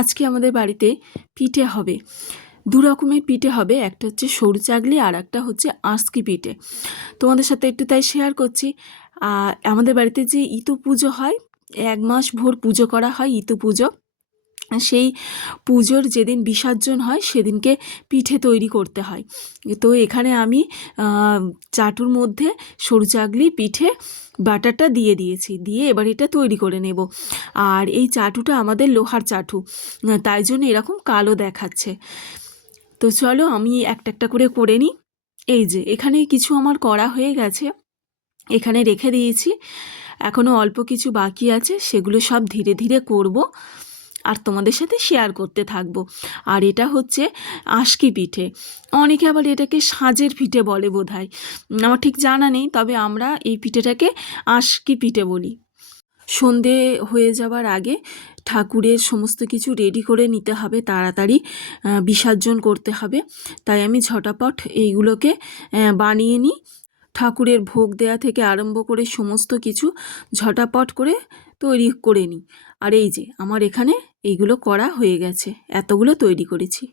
আজকে আমাদের বাড়িতে পিঠে হবে। দু রকমের পিঠে হবে, একটা হচ্ছে সরু চাগলি আর একটা হচ্ছে আঁশকি পিঠে। তোমাদের সাথে একটু তাই শেয়ার করছি। আমাদের বাড়িতে যে ইতো পুজো হয়, 1 মাস ভোর পুজো করা হয়, ইতো পুজো। সেই পুজোর যেদিন বিসর্জন হয় সেদিনকে পিঠে তৈরি করতে হয়। তো এখানে আমি চাটুর মধ্যে সরু চাগলি পিঠে বাটারটা দিয়ে দিয়েছি, দিয়ে এবার এটা তৈরি করে নেব। আর এই চাটুটা আমাদের লোহার চাটু, তাই জন্য এরকম কালো দেখাচ্ছে। তো চলো আমি একটা একটা করে নিই। এই যে এখানে কিছু আমার করা হয়ে গেছে, এখানে রেখে দিয়েছি। এখনও অল্প কিছু বাকি আছে, সেগুলো সব ধীরে ধীরে করব আর তোমাদের সাথে শেয়ার করতে থাকবো। আর এটা হচ্ছে আঁশকি পিঠে, অনেকে আবার এটাকে সাজের পিঠে বলে বোধহয়, আমার ঠিক জানা নেই, তবে আমরা এই পিঠেটাকে আঁশকি পিঠে বলি। সন্ধে হয়ে যাওয়ার আগে ঠাকুরের সমস্ত কিছু রেডি করে নিতে হবে, তাড়াতাড়ি বিসর্জন করতে হবে। তাই আমি ঝটাপট এইগুলোকে বানিয়ে নিই। ঠাকুরের ভোগ দেয়া থেকে আরম্ভ করে সমস্ত কিছু ঝটাপট করে তৈরি করে নিই। আর এই যে আমার এখানে এইগুলো করা হয়ে গেছে, এতগুলো তৈরি করেছি।